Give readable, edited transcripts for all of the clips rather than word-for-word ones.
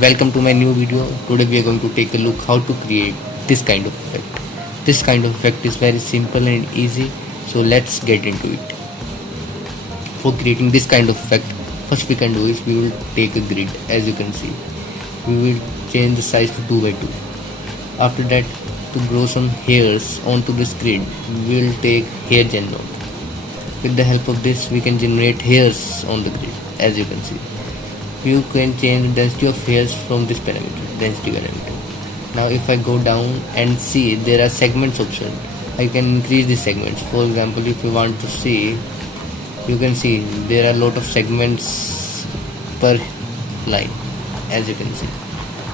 Welcome to my new video. Today we are going to take a look how to create this kind of effect. This kind of effect is very simple and easy, so let's get into it. For creating this kind of effect, first we can do is we will take a grid. As you can see, we will change the size to 2 by 2. After that, to grow some hairs onto this grid, we will take hair gen node. With the help of this, we can generate hairs on the grid. As you can see, you can change the density of hairs from this parameter, density parameter. Now if I go down and see, there are segments option. I can increase the segments. For example, if you want to see, you can see there are a lot of segments per line, as you can see.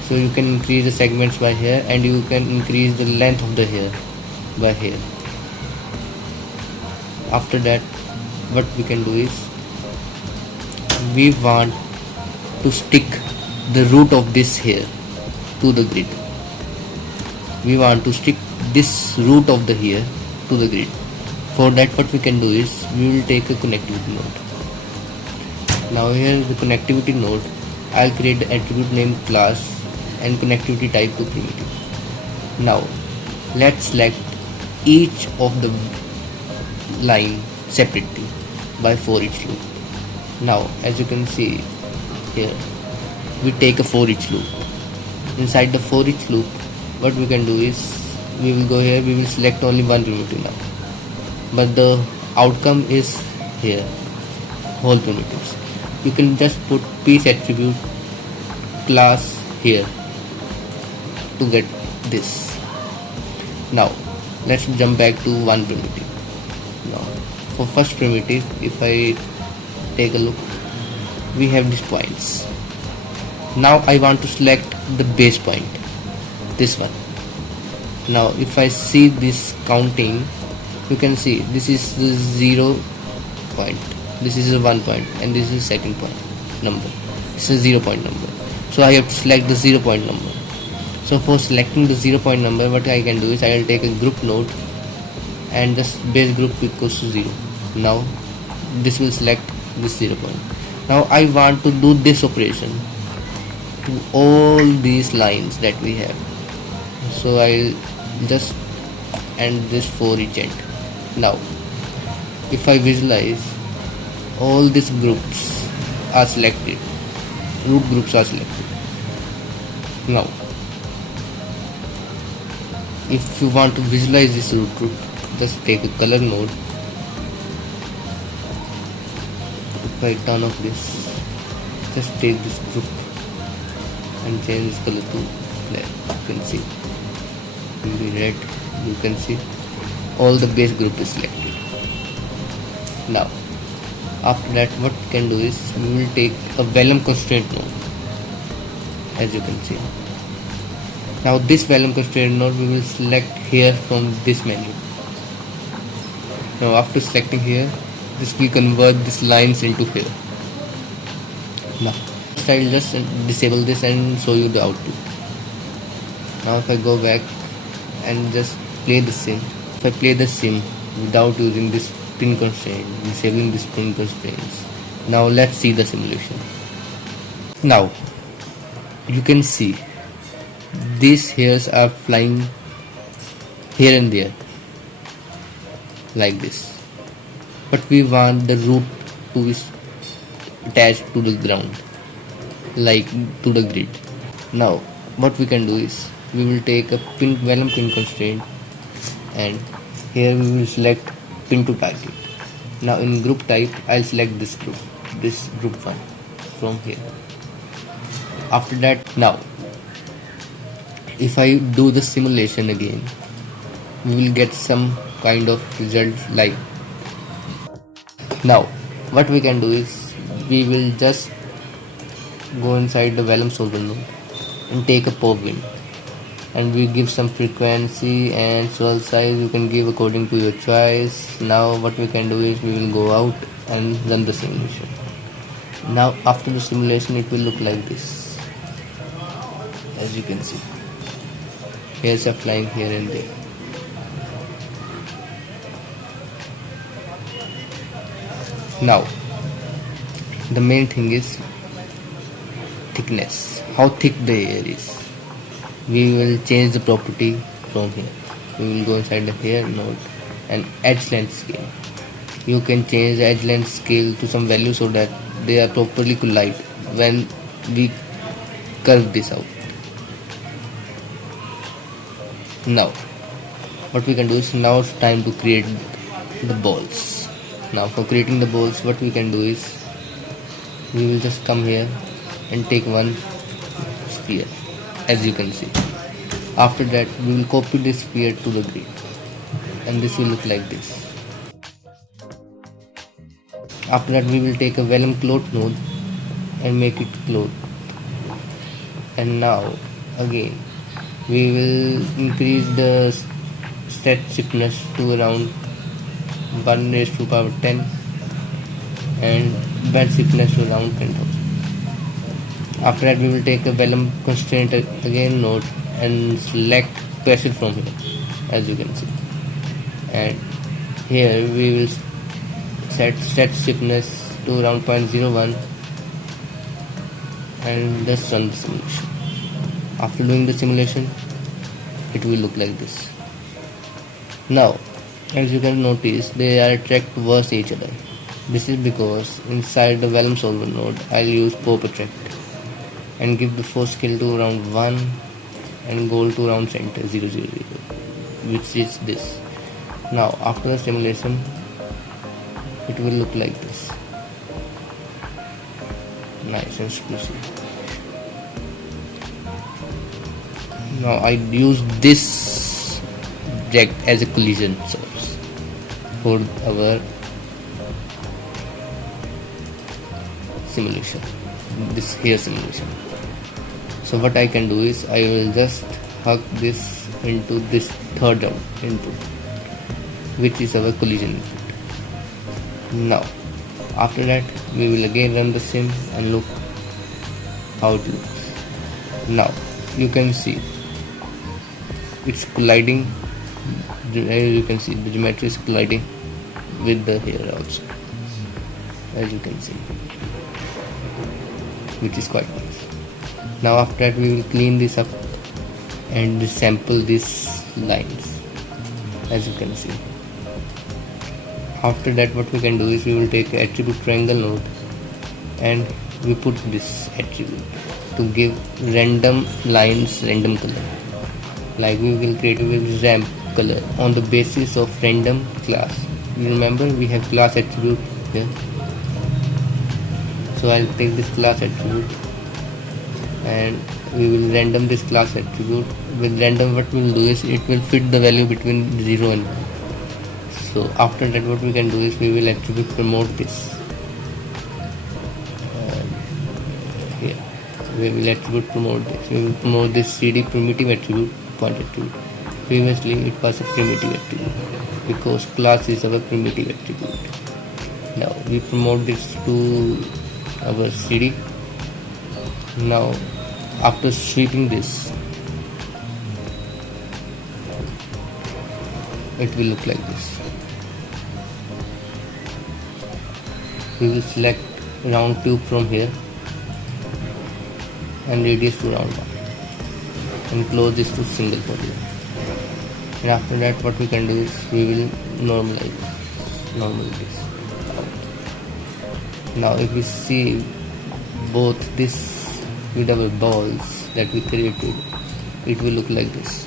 So you can increase the segments by here, and you can increase the length of the hair by here. After that, what we can do is we want to stick the root of this hair to the grid. We want to stick this root of the hair to the grid. For that, what we can do is we will take a connectivity node. Now here the connectivity node, I'll create the attribute name class and connectivity type to primitive. Now let's select each of the line separately by for each loop. Now as you can see here, we take a for each loop. Inside the for each loop, what we can do is we will go here, we will select only one primitive now, but the outcome is here, whole primitives. You can just put piece attribute class here to get this. Now let's jump back to one primitive. Now for first primitive, if I take a look, we have these points. Now I want to select the base point, this one. Now if I see this counting, you can see this is the 0 point, this is the 1 point, and this is second point number. This is a 0 point number, so I have to select the 0 point number. So for selecting the 0 point number, what I can do is I will take a group node and just base group equals to 0. Now this will select this 0 point. Now I want to do this operation to all these lines that we have, so I'll just end this for each end. Now if I visualize, all these groups are selected, root groups are selected. Now if you want to visualize this root group, just take a color node. If I turn off this, just take this group and change this color to black. You can see it will be red. You can see all the base group is selected. Now after that, what we can do is we will take a Vellum constraint node, as you can see. Now this Vellum constraint node we will select here from this menu. Now after selecting here, this will convert these lines into here. Now I'll just disable this and show you the output. Now if I go back and just play the sim, if I play the sim without using this pin constraint, disabling this pin constraints, now let's see the simulation. Now you can see these hairs are flying here and there like this, but we want the root to be attached to the ground, like to the grid. Now what we can do is we will take a Vellum pin constraint, and here we will select pin to target. Now in group type, I'll select this group 1 from here. After that, now if I do the simulation again, we will get some kind of result like. Now what we can do is we will just go inside the Vellum solver node and take a pop win, and we give some frequency and swirl size. You can give according to your choice. Now what we can do is we will go out and run the simulation. Now after the simulation, it will look like this. As you can see, hairs are flying here and there. Now the main thing is the thickness, how thick the air is. We will change the property from here. We will go inside the hair node and edge length scale. You can change the edge length scale to some value so that they are properly collide when we curve this out. Now what we can do is, now it's time to create the balls. Now for creating the balls, what we can do is, we will just come here and take one sphere, as you can see. After that we will copy this sphere to the grid, and this will look like this. After that we will take a Vellum cloth node and make it cloth. And now again we will increase the set stiffness to around 1 raised to power 10 and bend stiffness to around 10,000. After that we will take a Vellum constraint again node and select pressure from here, as you can see. And here we will set stiffness to around 0.01 and just run the simulation. After doing the simulation, it will look like this. Now as you can notice, they are attract towards each other. This is because inside the Vellum solver node I'll use pop attract and give the force scale to around 1 and goal to around center 0, 0, 0, which is this. Now after the simulation, it will look like this. Nice and squishy. Now I use this object as a collision source for our simulation, this hair simulation. So what I can do is, I will just hug this into this third input, which is our collision input. Now after that we will again run the sim and look how it looks. Now you can see it's colliding. As you can see, the geometry is colliding with the hair also, as you can see, which is quite nice. Now after that we will clean this up and sample these lines, as you can see. After that what we can do is, we will take attribute triangle node and we put this attribute to give random lines random color. Like we will create a ramp color on the basis of random class. You remember we have class attribute here. So I'll take this class attribute and we will random this class attribute. With random, what we will do is, it will fit the value between 0 and 1. So after that what we can do is, we will attribute promote this. Here we will attribute promote this. We will promote this CD primitive attribute, point attribute. Previously it was a primitive attribute because class is our primitive attribute. Now we promote this to our CD. Now after sweeping this, it will look like this. We will select round tube from here and radius to round 1 and close this to single polygon. And after that what we can do is, we will normalize this. Now if we see both this with our balls that we created, it will look like this.